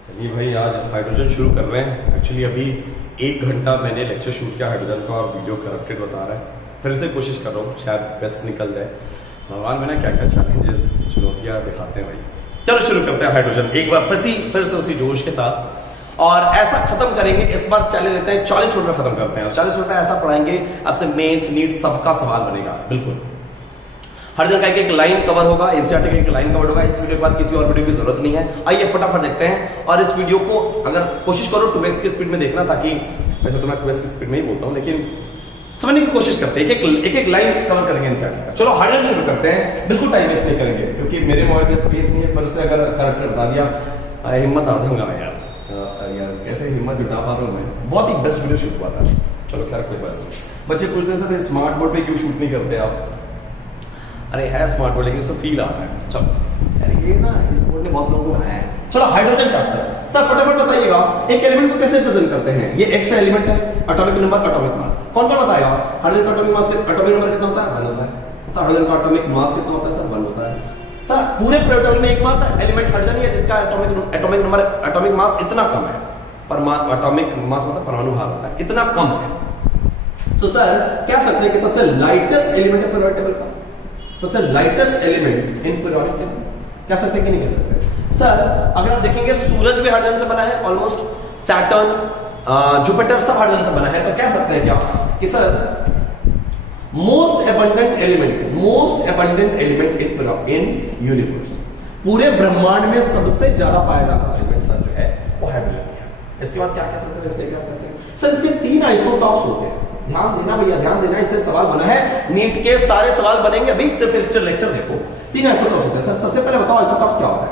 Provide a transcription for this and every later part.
चलिए भाई, आज हाइड्रोजन शुरू कर रहे हैं। एक्चुअली अभी 1 घंटा मैंने लेक्चर शूट किया हाइड्रोजन का और वीडियो करप्टेड बता रहा है। फिर से कोशिश कर रहा हूँ, शायद बेस्ट निकल जाए। भगवान मैंने क्या क्या चैलेंजेस चुनौतियाँ दिखाते हैं भाई। चलो शुरू करते हैं हाइड्रोजन एक बार फिर से उसी जोश के साथ। और ऐसा खत्म करेंगे, इस बार चैलेंज लेते हैं 40 मिनट में खत्म करते हैं। और 40 मिनट में ऐसा पढ़ाएंगे आपसे मेंस नीट सबका सवाल बनेगा। बिल्कुल हाइड्रोजन का एक लाइन कवर होगा, एनसीईआरटी का एक लाइन कवर होगा। इस वीडियो के बाद किसी और वीडियो की जरूरत नहीं है। आइए फटाफट देखते हैं। और इस वीडियो को अगर कोशिश करो 2x की स्पीड में देखना, ताकि वैसे तो मैं 2x की स्पीड में ही बोलता हूँ, लेकिन समझने की कोशिश करते हैं। एक लाइन कवर करेंगे एनसीईआरटी का। चलो हाइड्रोजन शुरू करते हैं, बिल्कुल टाइम वेस्ट नहीं करेंगे क्योंकि मेरे मोबाइल में स्पेस नहीं है। फिर से अगर करेक्ट बता दिया, हिम्मत आ दूंगा यार। कैसे हिम्मत जुटा पा रहा हूँ मैं। बहुत ही बेस्ट वीडियो शूट हुआ था। चलो खैर कोई बात नहीं। बच्चे पूछते हैं सर स्मार्ट बोर्ड पे क्यों शूट नहीं करते आप? अरे है स्मार्ट बोर्ड, लेकिन इसको फील आता है। चलो अरे ये ना इस बोर्ड ने बहुत लोगों को बनाया है। चलो हाइड्रोजन चैप्टर सर फटाफट बताइएगा, एक एलिमेंट को कैसे रिप्रेजेंट करते हैं? ये x एलिमेंट है, एटॉमिक नंबर, एटॉमिक मास। कौन कौन बताएगा? हाइड्रोजन का एटॉमिक मास, एटॉमिक नंबर कितना होता है? 1 होता है। सर हाइड्रोजन का एटॉमिक मास कितना होता है? सर 1 होता है। सर पूरे प्रोटॉन में एकमात्र एलिमेंट हाइड्रोजन है जिसका एटॉमिक नंबर, एटॉमिक मास इतना कम है। एटॉमिक मास मतलब परमाणु भार होता है, इतना कम है। तो सर क्या सकते हैं कि सबसे लाइटेस्ट एलिमेंट है पीरियोडिक टेबल का, सबसे lightest element in periodic table. कह सकते हैं कि नहीं कह सकते? सर अगर आप देखेंगे सूरज भी हाइड्रोजन से बना है, ऑलमोस्ट सैटर्न, जुपिटर सब हाइड्रोजन से बना है। तो कह सकते हैं क्या कि sir most abundant element in universe, पूरे ब्रह्मांड में सबसे ज्यादा पाया जाता एलिमेंट सर जो है वो हाइड्रोजन है। इसके बाद क्या कह सकते हैं? इसके क्या कह सकते हैं? सर इसके 3 आइसोटॉप्स होते हैं। ध्यान देना भैया, ध्यान देना, इससे सवाल बना है। नीट के सारे सवाल बनेंगे, अभी सिर्फ लेक्चर देखो। 3 आइसोटॉप्स होते हैं। सर सबसे पहले बताओ आइसोटॉप्स क्या होता है?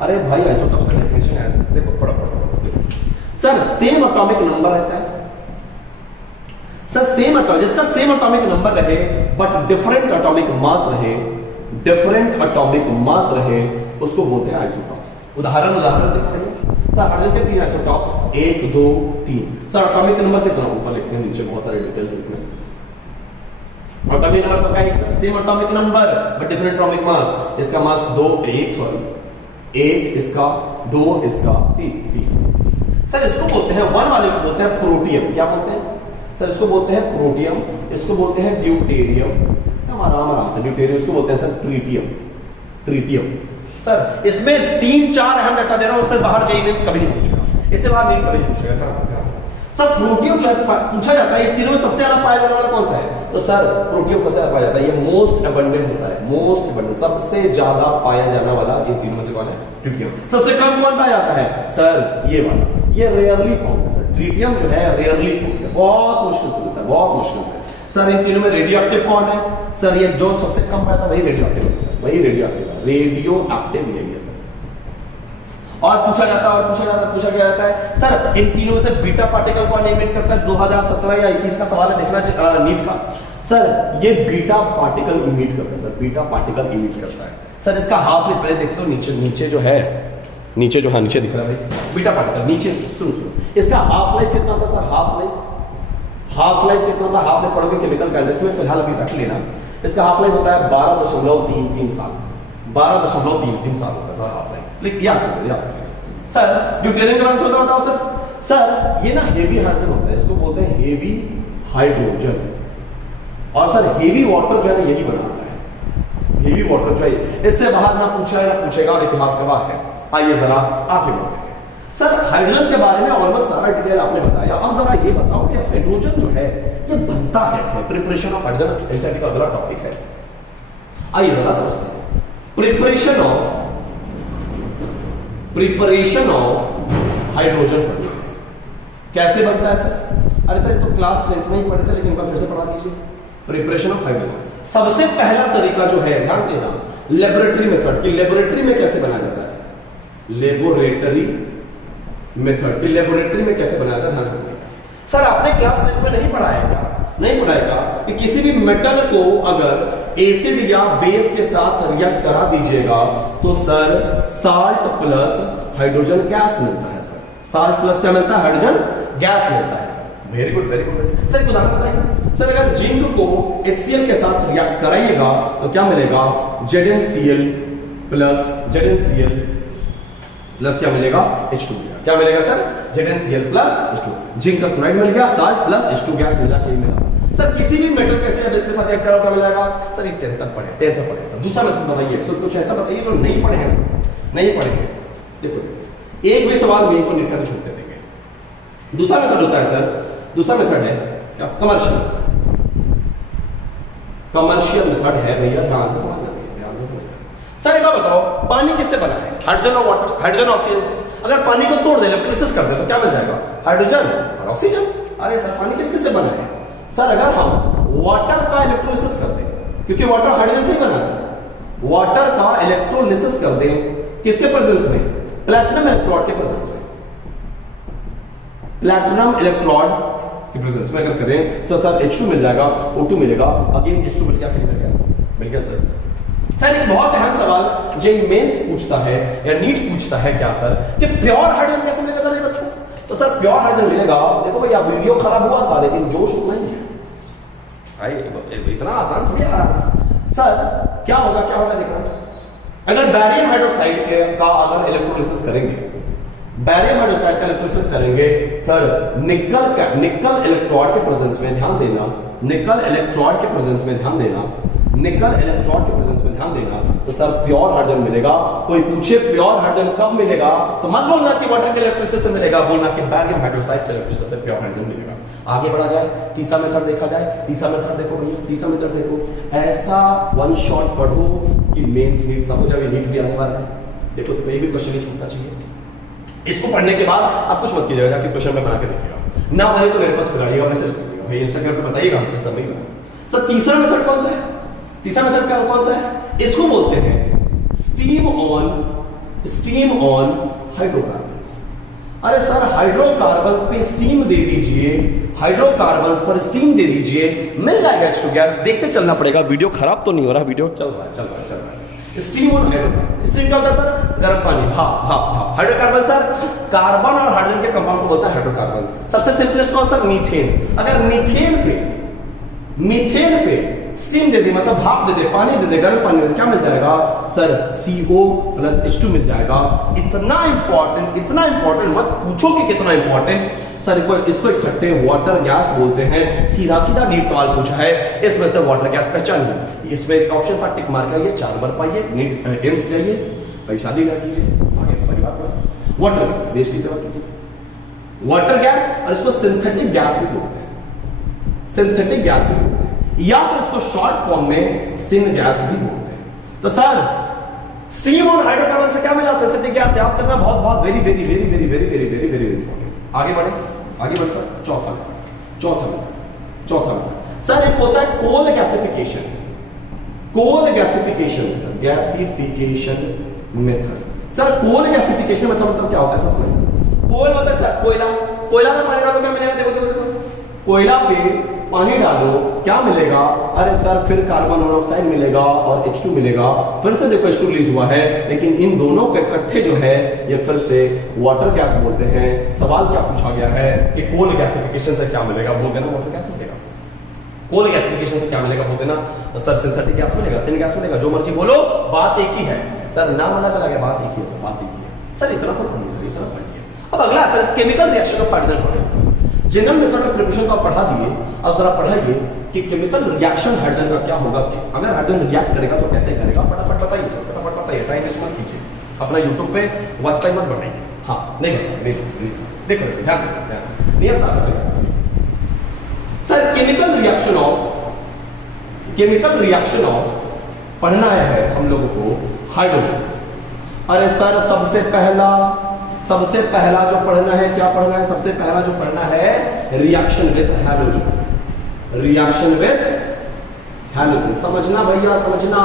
अरे भाई आइसोटॉप्स का डेफिनेशन है, देखो पढ़ो। सर सेम एटॉमिक नंबर रहता है। सर सेम एटॉमिक, जिसका सेम एटॉमिक नंबर रहे बट डिफरेंट एटॉमिक मास रहे, उसको बोलते हैं आइसोटॉप्स। उदाहरण देखते हैं। सर हाइड्रोजन के 3 आइसोटॉप्स 1 2 3। सर एटॉमिक नंबर कितना? ऊपर लिखते हैं, नीचे बहुत सारे डिटेल्स लिखते हैं। एटॉमिक नंबर का एक same atomic number but different atomic mass. इसका मास 1 इसका 2 इसका 3। सर इसको बोलते हैं 1 वाले को बोलते हैं प्रोटियम। क्या बोलते हैं? सर इसको बोलते हैं प्रोटियम, इसको बोलते हैं ड्यूटेरियम। आराम से ड्यूटेरियम, इसको बोलते हैं सर ट्रीटियम। सर इसमें 3-4 अहम डाटा दे रहा हूं, उससे बाहर जेईई मेंस कभी नहीं पूछेगा, इससे बाहर नीट कभी नहीं पूछेगा। सर प्रोटियम जो है पूछा जाता है, ये तीनों में सबसे ज्यादा पाया जाने वाला कौन सा है? तो सर प्रोटियम सबसे ज्यादा पाया जाता है। ये मोस्ट एबंडेंट होता है, मोस्ट एबंडेंट, सबसे ज्यादा पाया जाने वाला इन तीनों में से कौन है? ट्रिटियम। सबसे कम कौन पाया जाता है? सर ये वाला, ये रेयरली फॉर्म है। सर ट्रिटियम जो है रेयरली फॉर्म है, बहुत मुश्किल से मिलता है, बहुत मुश्किल से। सर इन तीनों में रेडियो एक्टिव कौन है? सर ये जो सबसे कम पाया था वही रेडियो एक्टिव है, वही रेडियो एक्टिव यही है सर। और पूछा जाता है सर इन तीनों में से बीटा पार्टिकल कौन इमिट करता है? 2017 या 21 का सवाल है, देखना नीट का। सर ये बीटा पार्टिकल इमिट करता है। सर बीटा पार्टिकल इमिट करता है। सर इसका हाफ लाइफ पहले देख लो, नीचे जो है, नीचे दिख रहा है भाई बीटा पार्टिकल। नीचे सुनो, इसका हाफ लाइफ कितना होता है? सर हाफ लाइफ कितना होता है? हाफ लाइफ पढ़ोगे केमिकल काइनेटिक्स में, फिलहाल अभी रख लेना। इसका हाफ लाइफ होता है 12.33 साल। 12.33 साल होता है सर हाफ लाइफ। याद करो। सर ड्यूटेरियम के बारे में थोड़ा सा बताओ सर। सर ये ना हेवी हाइड्रोजन होता है, इसको बोलते हैं हेवी हाइड्रोजन। और सर हेवी वाटर जो है यही बनाता है। हेवी वाटर जो है इससे बाहर ना पूछेगा, इतिहास का बात है। आइए जरा आगे बढ़ते हैं। सर हाइड्रोजन के बारे में ऑलमोस्ट सारा डिटेल आपने बताया। अब जरा ये बताओ कि हाइड्रोजन जो है ये बनता कैसे? प्रिपरेशन ऑफ हाइड्रोजन एनसीईआरटी का अगला टॉपिक है। आइए जरा समझते हैं। प्रिपरेशन ऑफ हाइड्रोजन कैसे बनता है सर? अरे सर तो क्लास 10th में ही पढ़े थे, लेकिन फिर से पढ़ा दीजिए। प्रिपरेशन ऑफ हाइड्रोजन सबसे पहला तरीका जो है, ध्यान देना, लेबोरेटरी मेथड की। लेबोरेटरी में कैसे बनाया जाता है? लेबोरेटरी मेथड की लेबोरेटरी में कैसे बनाया जाता है? ध्यान रखिएगा। सर आपने क्लास 10th में नहीं पढ़ाएगा कि किसी भी मेटल को अगर एसिड या बेस के साथ रिएक्ट करा दीजिएगा तो sir salt plus hydrogen gas मिलता है। सर साल्ट प्लस क्या मिलता है? हाइड्रोजन गैस मिलता है। Sir very good. सर एक उदाहरण बताइए। सर अगर जिंक को HCl के साथ रिएक्ट कराइएगा तो क्या मिलेगा? ZnCl प्लस ZnCl प्लस क्या मिलेगा H2 मिलेगा। क्या मिलेगा sir ZnCl plus H2, zinc का क्लोराइड मिल गया, साल्ट प्लस H2 गैस मिला के मिला। सर किसी भी मेटल कैसे अब इसके साथ रिएक्ट करो क्या मिलेगा सर, ये 10th तक पढ़े, 10th तक पढ़े सर। दूसरा मेथड बताइए, तो कुछ ऐसा बताइए जो नहीं पढ़े हैं सर, नहीं पढ़े हैं। देखो एक भी सवाल मेंस और नीट का छूट देंगे। दूसरा मेथड होता है सर, दूसरा मेथड है क्या कमर्शियल, कमर्शियल मेथड है भैया, ध्यान से समझना, ध्यान से समझना। सर एक बात बताओ, पानी किससे बना है, हाइड्रोजन और वाटर, हाइड्रोजन ऑक्सीजन से। अगर पानी को तोड़ दे, इलेक्ट्रोलिसिस कर दे तो क्या मिल जाएगा, हाइड्रोजन और ऑक्सीजन। अरे सर पानी किस किससे बना है सर, अगर हम वाटर का इलेक्ट्रोलिसिस कर दें, क्योंकि वाटर हाइड्रोजन से ही बना सर, वाटर का इलेक्ट्रोलिसिस कर दें किसके प्रेजेंस में, प्लैटिनम इलेक्ट्रोड के प्रेजेंस में, प्लैटिनम इलेक्ट्रोड के प्रेजेंस में अगर करें तो सर H2 मिल जाएगा, O2 मिलेगा, अगेन H2 मिल गया, मिल गया सर। सर एक बहुत अहम सवाल जेईई मेंस पूछता है या नीट पूछता है क्या सर, कि प्योर हाइड्रोजन कैसे मिलेगा नहीं बच्चों, तो सर प्योर हाइड्रोजन मिलेगा। देखो भैया वीडियो खराब हुआ था लेकिन जोश उतना ही है भाई, इतना आसान थोड़ी आ रहा। सर क्या होगा देखना, अगर बैरियम हाइड्रोक्साइड का अगर इलेक्ट्रोलिसिस करेंगे, बैरियम हाइड्रोक्साइड का इलेक्ट्रोलिसिस करेंगे सर, निकल इलेक्ट्रोड के प्रेजेंस में ध्यान देना, निकल इलेक्ट्रोड के प्रेजेंस में ध्यान देना, निकल इलेक्ट्रोड के प्रेजेंस में ध्यान देना, तो सर प्योर हाइड्रोजन मिलेगा। कोई पूछे प्योर हाइड्रोजन कब मिलेगा, तो मत बोलना कि वाटर के इलेक्ट्रोलिसिस से मिलेगा, बोलना कि बैरियम हाइड्रोक्साइड के इलेक्ट्रोलिसिस से प्योर हाइड्रोजन मिलेगा। आगे बढ़ा जाए, तीसरा मेथड देखा जाए, तीसरा मेथड देखो भैया, तीसरा मेथड देखो, ऐसा वन शॉट पढ़ो कि मेंस नीट सब हो जाए, नीट भी आने वाला है। देखो तो कोई भी क्वेश्चन नहीं छूटना चाहिए। इसको पढ़ने के बाद आप कुछ मत कीजिएगा, जाके क्वेश्चन में बना के देखिएगा, ना बने तो मेरे पास फिर आइएगा, मैसेज करिएगा, भाई इंस्टाग्राम पे बताइएगा हमको सब नहीं बना। सर तीसरा मेथड कौन सा है, तीसरा मेथड क्या कौन सा है, इसको बोलते हैं स्टीम ऑन हाइड्रोकार्बन्स। अरे सर हाइड्रोकार्बन्स पे स्टीम दे दीजिए, हाइड्रोकार्बन्स पर स्टीम दे दीजिए, मिल जाएगा H2 गैस। देखते चलना पड़ेगा, वीडियो खराब तो नहीं हो रहा, वीडियो चल रहा है। स्टीम ऑन हाइड्रोकार्बन, स्टीम क्या होता है सर, गर्म पानी, भाप। हाइड्रोकार्बन सर कार्बन और हाइड्रोजन के कंपाउंड को बोलता है हाइड्रोकार्बन। सबसे सिंपलेस्ट कौन सा, मीथेन। अगर मीथेन पे स्टीम दे दे, मतलब भाप दे दे, पानी दे दे, गर्म पानी दे दे, क्या मिल जाएगा सर, CO प्लस H2 मिल जाएगा। इतना इंपॉर्टेंट मत पूछो कि कितना इंपॉर्टेंट सर, इसको इकट्ठे वाटर गैस बोलते हैं। सीधा नीट सवाल पूछा है, इसमें से वाटर गैस पहचानिए। इसमें एक ऑप्शन था टिक मार के, 4 नंबर पाइए, नीट एम्स जाइए, भाई शादी ना कीजिए, आगे परिवार बढ़ाइए। वाटर गैस, देश की सेवा कीजिए। वाटर गैस, और इसको सिंथेटिक गैस भी बोलते हैं, सिंथेटिक गैस भी बोलते हैं, या फिर इसको शॉर्ट फॉर्म में सिन गैस भी बोलते हैं। तो सर स्टीम और हाइड्रोकार्बन से क्या मिला, सिंथेटिक गैस। याद करना बहुत वेरी इंपॉर्टेंट। आगे बढ़ सर, चौथा सर एक होता है coal gasification method. Sir coal gasification method मतलब क्या होता है सर, समझना। कोल मतलब सर कोयला में पानी डालो क्या मिलेगा, देखो कोयला पे पानी डालो क्या मिलेगा, अरे सर फिर कार्बन मोनोऑक्साइड मिलेगा और H2 मिलेगा। फिर से देखो H2 रिलीज हुआ है, लेकिन इन दोनों के इकट्ठे जो है ये फिर से वाटर गैस बोलते हैं। सवाल क्या पूछा गया है कि कोल गैसिफिकेशन से क्या मिलेगा, बोल देना वाटर गैस मिलेगा। कोल गैसिफिकेशन से क्या मिलेगा, बोल देना सर सिंथेटिक गैस मिलेगा, सिन गैस मिलेगा, जो मर्जी बोलो, बात एक ही है सर, नाम अलग अलग है, बात एक ही है सर, बात एक ही है सर। इतना तो पढ़िए सर, इतना पढ़िए। अब अगला sir chemical reaction of hydrogen पढ़ेंगे। जनरल मेथड ऑफ प्रिपरेशन को आप पढ़ा दिए, अब जरा पढ़ाइए कि केमिकल रिएक्शन हाइड्रोजन का क्या होगा, कि अगर हाइड्रोजन रिएक्ट करेगा तो कैसे करेगा। फटाफट बताइए सर, फटाफट बताइए, टाइम वेस्ट मत कीजिए, अपना यूट्यूब पे वॉच टाइम मत बढ़ाइए। हाँ नहीं देखो ध्यान से नियम साहब। सर केमिकल रिएक्शन ऑफ पढ़ना है हम लोगों को हाइड्रोजन। अरे सर सबसे पहला जो पढ़ना है, क्या पढ़ना है, सबसे पहला जो पढ़ना है रिएक्शन विद हैलोजन। समझना भैया, समझना।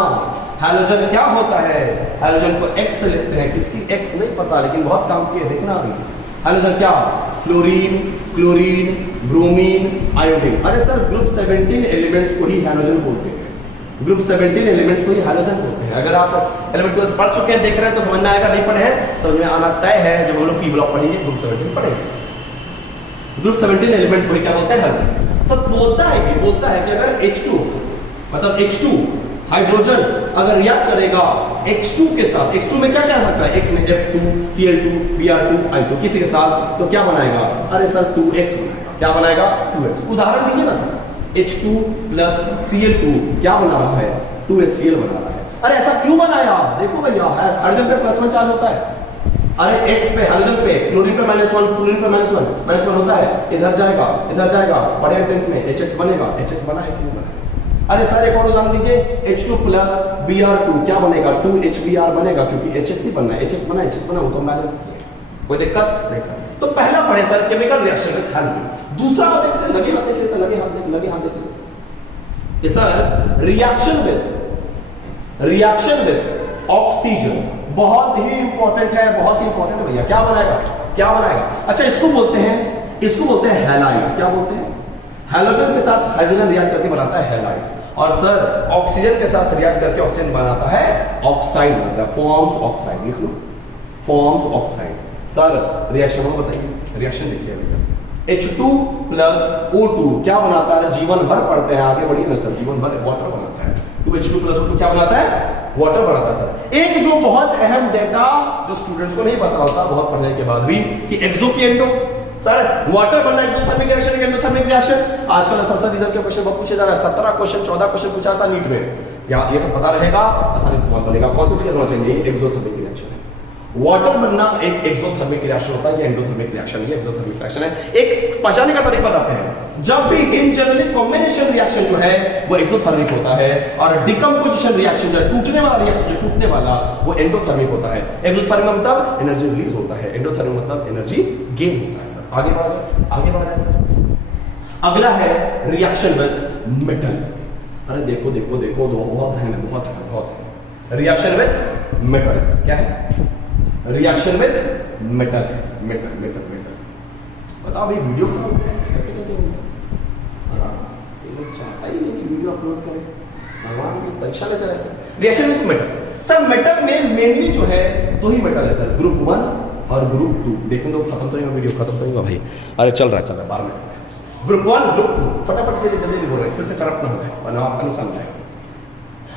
हैलोजन क्या होता है, हैलोजन को X से लिखते हैं, किसकी X नहीं पता लेकिन बहुत काम की है, देखना अभी। हैलोजन क्या, फ्लोरीन, क्लोरीन, ब्रोमीन, आयोडीन। अरे सर ग्रुप 17 एलिमेंट्स को ही हैलोजन बोलते हैं, ग्रुप 17 एलिमेंट्स को ही हैलोजन बोलते हैं। अगर आप एलिमेंट को पढ़ चुके हैं, देख रहे हैं तो समझ में आएगा, नहीं पढ़े हैं समझ में आना तय है। जब हम लोग पी ब्लॉक पढ़ेंगे ग्रुप 17 पढ़ेंगे, ग्रुप 17 एलिमेंट को ही क्या बोलते हैं, हैलोजन। तो बोलता है कि अगर H2 मतलब H2 हाइड्रोजन अगर रिएक्ट करेगा X2 के साथ, X2 में क्या क्या आ सकता है, X में F2 Cl2 Br2 I2 किसी के साथ, तो क्या बनाएगा, अरे सर 2x बनाएगा, क्या बनाएगा 2x। उदाहरण दीजिए ना सर, H2 प्लस Cl2 क्या बना रहा है, 2HCl बना रहा है। अरे ऐसा क्यों बनाया, देखो भैया हाइड्रोजन पे +1 चार्ज होता है, अरे X पे हाइड्रोजन पे क्लोरीन पे -1, क्लोरीन पे -1 होता है, इधर जाएगा पढ़े 10th में HX बनेगा, HX बना है क्यों बना है। अरे सर एक और उदाहरण दीजिए, H2 प्लस Br2 क्या बनेगा, 2HBr बनेगा, क्योंकि HX ही बनना है, HX बना वो तो बैलेंस किया, कोई दिक्कत नहीं सर। तो पहला पढ़े sir chemical reaction with hydrogen. दूसरा देखते लगे हाथ देख लेते, लगे हाथ देख लेते सर, रिएक्शन विद ऑक्सीजन बहुत ही इंपॉर्टेंट है, बहुत ही इंपॉर्टेंट है भैया। क्या बनाएगा, अच्छा इसको बोलते हैं हैलाइड्स। क्या बोलते हैं, हाइड्रोजन के साथ हाइड्रोजन रिएक्ट करके बनाता है हैलाइड्स, और सर ऑक्सीजन के साथ रिएक्ट करके ऑक्सीजन बनाता है ऑक्साइड बनता है, फॉर्म्स ऑक्साइड, लिख लो फॉर्म्स ऑक्साइड। सर रिएक्शन में बताइए, रिएक्शन देखिए बेटा, H2 प्लस O2 क्या बनाता है, जीवन भर पढ़ते हैं, आगे बढ़िए ना सर, जीवन भर वाटर बनाता है, 2H2 प्लस O2 क्या बनाता है, वाटर बनाता है सर। एक जो बहुत अहम डेटा जो स्टूडेंट्स को नहीं पता होता बहुत पढ़ने के बाद भी, कि एक्सो की एंडो, सर वाटर बनना एक्सोथर्मिक रिएक्शन, एंडोथर्मिक रिएक्शन। आजकल संसद के क्वेश्चन बहुत पूछे जा रहा है, 17 क्वेश्चन 14 क्वेश्चन पूछा था नीट में, या ये सब पता रहेगा, आसानी से सवाल बनेगा। कौन सा क्लियर होना चाहिए, एक्सोथर्मिक रिएक्शन है, वाटर बनना एक एक्सोथर्मिक रिएक्शन होता है, ये एंडोथर्मिक रिएक्शन है, एक्सोथर्मिक रिएक्शन है। एक पहचानने का तरीका बताते हैं, जब भी इन जनरली कॉम्बिनेशन रिएक्शन जो है वो एक्सोथर्मिक होता है, और डिकम्पोजिशन रिएक्शन जो है टूटने वाला रिएक्शन जो टूटने वाला वो एंडोथर्मिक होता है। एक्सोथर्मिक मतलब एनर्जी रिलीज होता है, एंडोथर्मिक मतलब एनर्जी गेन होता है सर। आगे बढ़ा जाए सर। अगला है रिएक्शन विद मेटल। अरे देखो बहुत है, रिएक्शन विद मेटल क्या है, रिएक्शन विद मेटल है, मेटल बताओ भाई, वीडियो कैसे होगा, चाहता ही नहीं कि वीडियो अपलोड करें, भगवान की परीक्षा लेते रहते हैं। Reaction with metal sir, metal में मेनली जो है दो ही मेटल है सर, ग्रुप 1 और ग्रुप 2। देखें तो खत्म तो नहीं, वीडियो खत्म तो नहीं हुआ भाई, अरे चल रहा है 12 मिनट। ग्रुप 1 ग्रुप 2 फटाफट से जल्दी बोल रहे हैं, फिर से करप्ट ना हो जाए वरना आपका नुकसान हो जाएगा।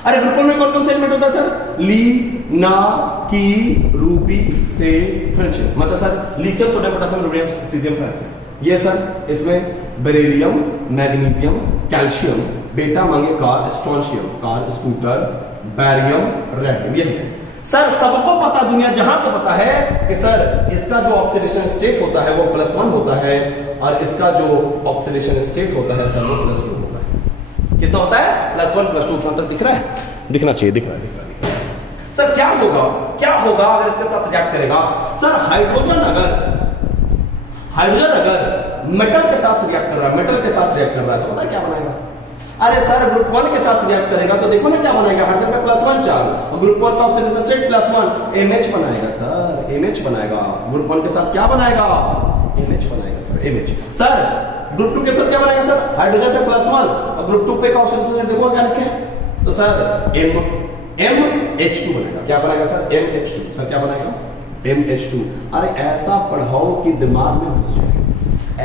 अरे ग्रुप 1 में कौन कौन से एलिमेंट होता है सर, ली, ना, की, रूबी, से, फ्रेंशियम, मतलब sir lithium, sodium, potassium, rhodium, caesium, francium. ये सर इसमें बेरिलियम, मैग्नीशियम, कैल्शियम, बेटा मांगे car, strontium, car, scooter, barium, radium, यही है सर। सबको पता, दुनिया जहां को पता है कि सर इसका जो ऑक्सीडेशन स्टेट होता है वो +1 होता है, और इसका जो ऑक्सीडेशन स्टेट होता है सर वो +2 होता है। कितना होता है, +1 +2, अंतर दिख रहा है, दिखना चाहिए, दिख रहा है सर। क्या होगा अगर इसके साथ रिएक्ट करेगा सर, हाइड्रोजन अगर मेटल के साथ रिएक्ट कर रहा है, तो पता है क्या बनाएगा, अरे सर ग्रुप 1 के साथ रिएक्ट करेगा तो देखो ना क्या बनाएगा, हाइड्रोजन पे +1 चार्ज, और ग्रुप 1 का ऑक्सीडेशन स्टेट +1, MH बनाएगा सर, MH बनाएगा। ग्रुप 1 के साथ क्या बनाएगा, MH बनाएगा सर, MH। सर ग्रुप 2 के साथ क्या बनाएगा सर, हाइड्रोजन पे +1, और ग्रुप 2 पे का ऑक्सीडेशन स्टेट देखो क्या लिखे, तो सर MH2 बनेगा। क्या बनाएगा सर, MH2। सर क्या बनाएगा, MH2। अरे ऐसा पढ़ाओ कि दिमाग में घुस जाए,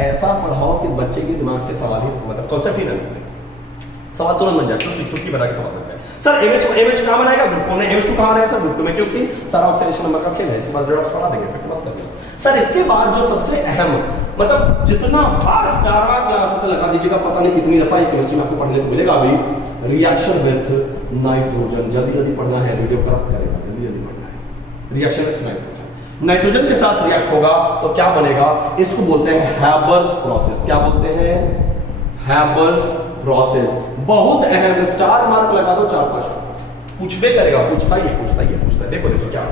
ऐसा पढ़ाओ कि बच्चे के दिमाग से सवाल ही मतलब कॉन्सेप्ट ही नहीं, सवाल तुरंत बन जाए, चुटकी बना के सवाल बन जाए। सर MH कहां बनाएगा, ग्रुप 1 में, MH2 कहां बनाएगा सर, ग्रुप 2 में, क्योंकि सारा ऑक्सीडेशन नंबर का खेल है, इसके बाद रेडॉक्स पढ़ा देंगे, फिर बात करते हैं सर। इसके बाद जो सबसे अहम, मतलब जितना बार स्टार क्लास में लगा दीजिएगा, पता नहीं कितनी दफा ये केमिस्ट्री में आपको पढ़ने को मिलेगा अभी, रिएक्शन विथ नाइट्रोजन। जल्दी पढ़ना है, वीडियो करप्ट करेगा, जल्दी पढ़ना है। रिएक्शन विथ नाइट्रोजन के साथ रिएक्ट होगा तो क्या बनेगा, इसको बोलते हैं हैबर्स प्रोसेस। क्या बोलते हैं, हैबर्स प्रोसेस। बहुत अहम, स्टार मार्क लगा दो 4-5, पूछबे करेगा, पूछता ही है। देखो क्या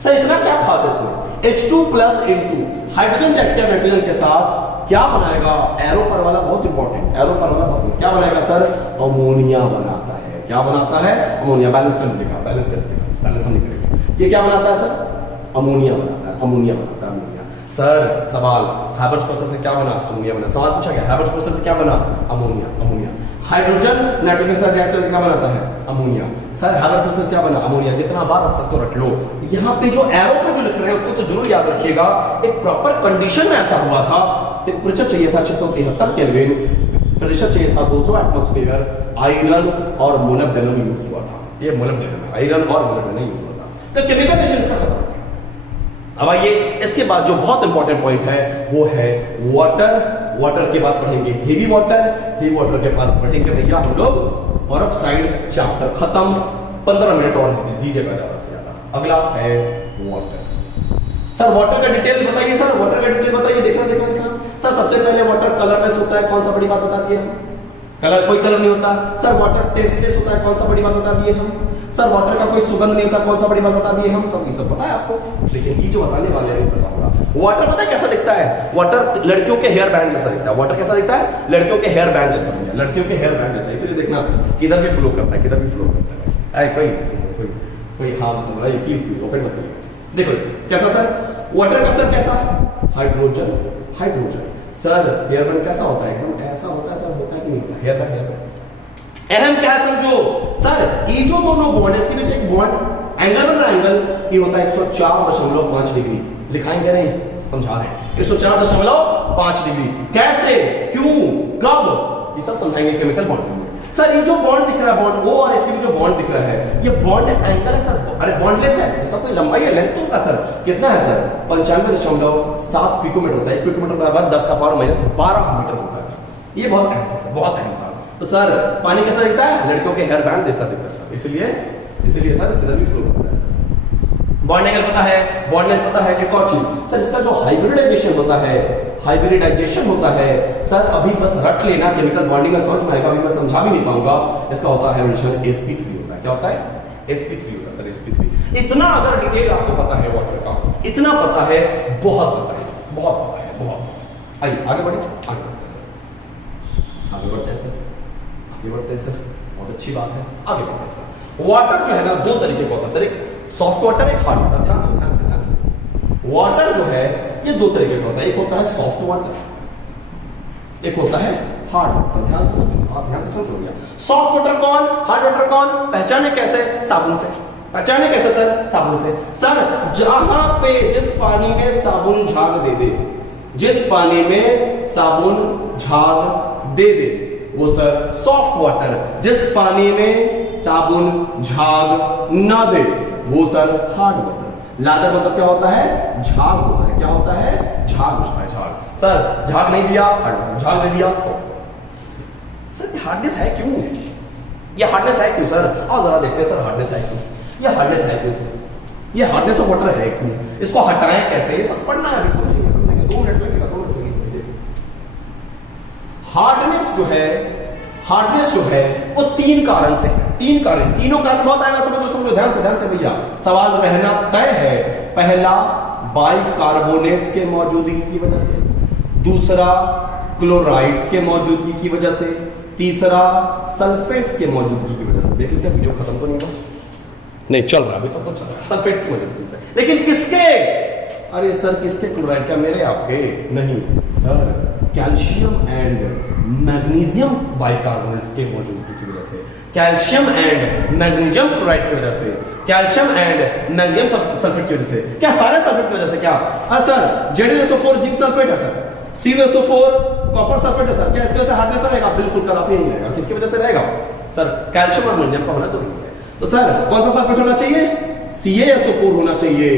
सर, इतना क्या खास है इसमें, H2 plus N2 hydrogen react किया नाइट्रोजन के साथ, क्या बनाएगा, एरो पर वाला बहुत इंपॉर्टेंट, एरो पर वाला बहुत, क्या बनाएगा सर, अमोनिया बनाता है। क्या बनाता है, अमोनिया। बैलेंस कर दीजिएगा, बैलेंस हम नहीं करेंगे। ये क्या बनाता है सर, अमोनिया बनाता है, अमोनिया। सर सवाल, हैबर्स प्रोसेस से क्या बना, अमोनिया बना। सवाल पूछा गया, हैबर्स प्रोसेस से क्या बना, अमोनिया। हाइड्रोजन नाइट्रोजन के साथ रिएक्ट करके क्या बनाता है, अमोनिया। सर हैबर्स प्रोसेस क्या बना, अमोनिया। जितना बार रख सकते हो रख लो। यहाँ पे जो एरो पे जो लिख रहे हैं उसको तो जरूर याद रखिएगा, एक प्रॉपर कंडीशन में ऐसा हुआ था, टेम्परेचर चाहिए था 673 केल्विन, प्रेशर चाहिए था 200 एटमॉस्फेयर, आयरन और मोलिब्डेनम यूज हुआ था। ये मोलिब्डेनम है, आयरन और मोलिब्डेनम यूज हुआ था। तो केमिकल रिएक्शन इसका खत्म। अब आइए इसके बाद जो बहुत इंपॉर्टेंट पॉइंट है वो है वाटर। वाटर के बाद पढ़ेंगे हेवी वाटर, हेवी वाटर के बाद पढ़ेंगे भैया हम लोग पेरोक्साइड। चैप्टर खत्म। 15 मिनट और दीजिएगा ज्यादा से ज्यादा। अगला है वाटर। सर वाटर का डिटेल बताइए, सर वाटर का डिटेल बताइए। देखना सर, सबसे पहले वाटर कलरलेस होता है, कौन सा बड़ी बात बता दिए हम? कलर, कोई कलर नहीं होता। सर वाटर टेस्टलेस होता है, कौन सा बड़ी बात बता दिए हम? सर वाटर का कोई सुगंध नहीं होता, कौन सा बड़ी बात बता दिए हम? सब ये सब पता है आपको, लेकिन ये जो बताने वाले हैं पता होगा। वाटर पता है कैसा दिखता है? वाटर लड़कियों के हेयर बैंड जैसा दिखता है। वाटर कैसा दिखता है? लड़कियों के हेयर बैंड जैसा दिखता है। लड़कियों के हेयर बैंड जैसा, इसलिए देखना किधर भी फ्लो करता है, किधर भी फ्लो करता है। कोई हाँ प्लीज ओपन मत करिए। देखो कैसा सर वाटर का, सर कैसा? हाइड्रोजन। सर हेयर बैंड कैसा होता है? एकदम ऐसा होता है। सर होता है कि नहीं होता? हेयर बैंड अहम क्या है समझो सर, ये जो दोनों बॉन्ड है इसके बीच एक बॉन्ड एंगल बन रहा है, एंगल ये होता है 104.5 डिग्री। लिखाएंगे नहीं, समझा रहे हैं। 104.5 डिग्री। कैसे, क्यों, कब, ये सब समझाएंगे केमिकल बॉन्ड में। सर ये जो बॉन्ड दिख रहा है, बॉन्ड O और H के बीच जो बॉन्ड दिख रहा है, ये बॉन्ड एंगल है सर। अरे बॉन्ड लेंथ है, इसका कोई लंबाई है, लेंथ तो होगा सर। कितना है सर? 95.7 पिकोमीटर होता है। 1 पिकोमीटर बराबर 10 का पावर -12 मीटर होता है सर। ये बहुत अहम है सर, बहुत अहम था। तो सर पानी कैसा दिखता है? लड़कियों के हेयर बैंड जैसा दिखता है सर। इसलिए सर इधर भी फ्लो करता है सर। बॉन्ड एंगल पता है, बॉन्ड लेंथ पता है, एक और चीज सर, इसका जो हाइब्रिडाइजेशन होता है सर, अभी बस रट लेना, केमिकल बॉन्डिंग में समझ में आएगा, अभी मैं समझा भी नहीं पाऊंगा। इसका होता है रिलेशन sp3 होता है। क्या होता है? sp3 होता है सर, sp3। इतना अगर डिटेल आपको पता है वाटर का, इतना पता है, बहुत पता है, बहुत। आइए आगे बढ़ते हैं सर। बहुत अच्छी बात है, आगे बढ़ते हैं सर। वाटर जो है ना, दो तरीके का होता है सर, एक सॉफ्ट वाटर, एक हार्ड वाटर। ध्यान से। वाटर जो है ये दो तरीके का होता है, एक होता है सॉफ्ट वाटर, एक होता है हार्ड वाटर। ध्यान से समझो भैया। सॉफ्ट वाटर कौन, हार्ड वाटर कौन? पहचाने कैसे? साबुन से। पहचाने कैसे सर? साबुन से। सर जहां पे जिस पानी में साबुन झाग दे दे, जिस पानी में साबुन झाग दे दे वो सर सॉफ्ट वाटर। जिस पानी में साबुन झाग ना दे वो सर हार्ड वाटर। लादर मतलब क्या होता है? झाग होता है। क्या होता है? झाग होता है, झाग। सर झाग नहीं दिया, झाग दे दिया, सर हार्डनेस है क्यों? ये हार्डनेस है क्यों सर? आओ जरा देखते हैं सर, हार्डनेस है क्यों? ये हार्डनेस है क्यों सर? ये हार्डनेस ऑफ वाटर है क्यों? इसको हटाएं कैसे? ये सब पढ़ना है, समझेंगे 2 मिनट लगेगा। हार्डनेस जो है वो 3 कारण से है। 3 कारण, तीनों कारण बहुत आएगा, समझो ध्यान से भैया। सवाल रहना तय है। पहला बाइकार्बोनेट्स के मौजूदगी की वजह से, दूसरा क्लोराइड्स के मौजूदगी की वजह से, तीसरा सल्फेट्स के मौजूदगी की वजह से। देख लेते हैं, वीडियो खत्म तो नहीं हुआ? नहीं चल रहा अभी तो चल रहा है। सल्फेट्स की मौजूदगी से। लेकिन किसके? अरे सर किसके? क्लोराइड? क्या मेरे आपके? नहीं sir, calcium and magnesium bicarbonates के मौजूदगी की वजह से, कैल्शियम एंड मैग्नीशियम क्लोराइड की वजह से, कैल्शियम एंड मैग्नीशियम सल्फेट की वजह से। क्या सारे सल्फेट की वजह से? क्या? हाँ सर, ZnSO4 जिंक सल्फेट है सर, CuSO4 कॉपर सल्फेट है सर। क्या इसकी वजह से हार्डनेस रहेगा? बिल्कुल कदापि नहीं रहेगा। किसकी वजह से रहेगा सर? कैल्शियम और मैग्नीशियम का होना जरूरी है। तो सर कौन सा सल्फेट होना चाहिए? CaSO4 होना चाहिए,